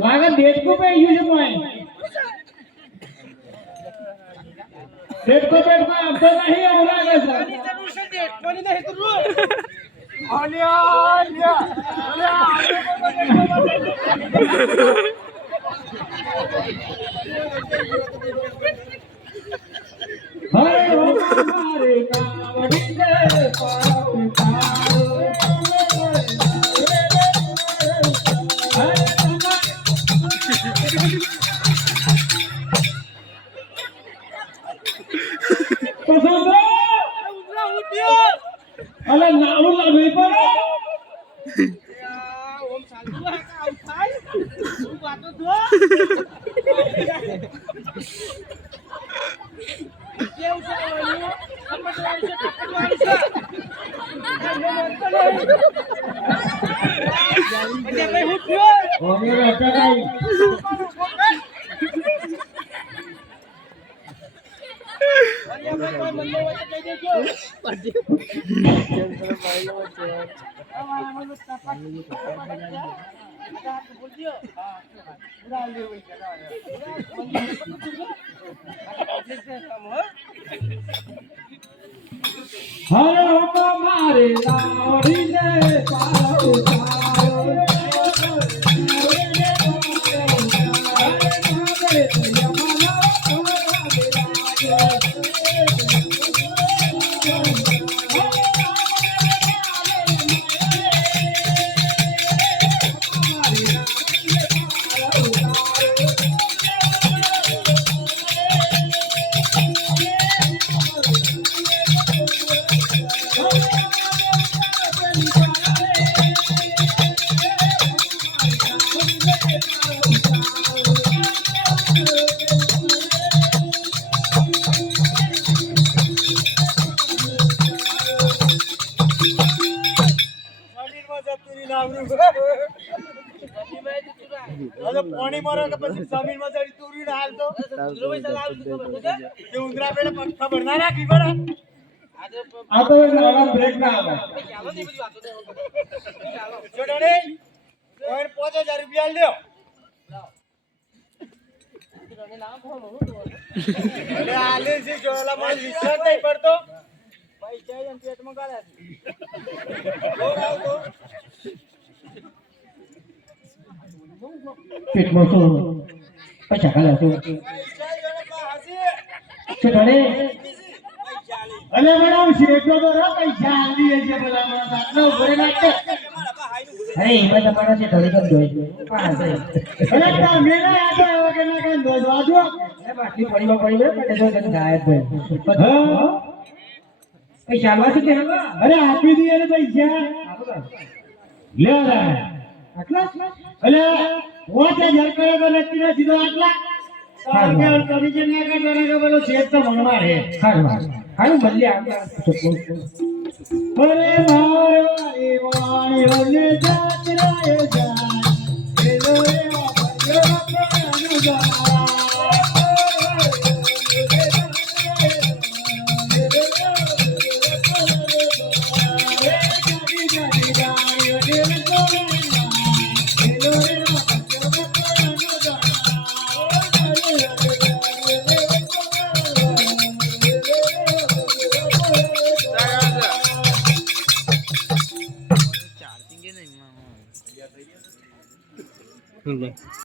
लागा डेट को पे यूज में डेट को पे अब तो नहीं हो रहा है सर जरूर से डेट कोनी नहीं तो रू आलिया आलिया हरे हमारे कावड़ी के पाओ अरे नारू लगे पर ओम सालू है का आउटसाइड तू बात तो ये उसे वाली समझदारी से टक्कर से ये भाई उठियो ओ मेरा हटा गई अरे भाई कोई मंदो वच्चे कह देजो पड़े चल माइलो वच्चे हमारा मन टपक बोल दियो हां पूरा ले वही चला हरे हो मारे लावड़ी ने पाओ पानी मारो के પછી જમીન માં ચડી તુરી ડાલ તો પૈસા લાવ કે ઉંદરા પેલે પટ્ટા ભરના રાખી બરા આ તો નાના બ્રેક ના આવે ચાલો ને બધી વાતો ચાલો જોડે ઓર 5000 રૂપિયા લ્યો અરે આલે છે જોલા માં વિશ્વાસ નહીં પડતો પૈસા એમ પેટમાં ગાળ્યા છે ઓર આવ તો पेट में तो पैसा खा तो चले अरे मैडम शेटो तो रा पैसा आली है जे भला मां दाखलो भरे नाटे अरे मैं तुम्हारा से थोड़ी कम जोई अरे ता मेरा आते हो के ना कन दो दो ए बाकी पड़ी पे तो कन गायब है हां पैसा वासी के हवा अरे आपी दिए रे पैसा ले आ रहा है आटला अरे 5000 करेगा नक्की ना सीधो आटला सारखे और कमिशन ना का देने का बोलो सेठ तो मंगवा है हां बल्ले आ गया अरे मारे वाली वाणी होले जात राय जा हेलो रे बाबा अनुजा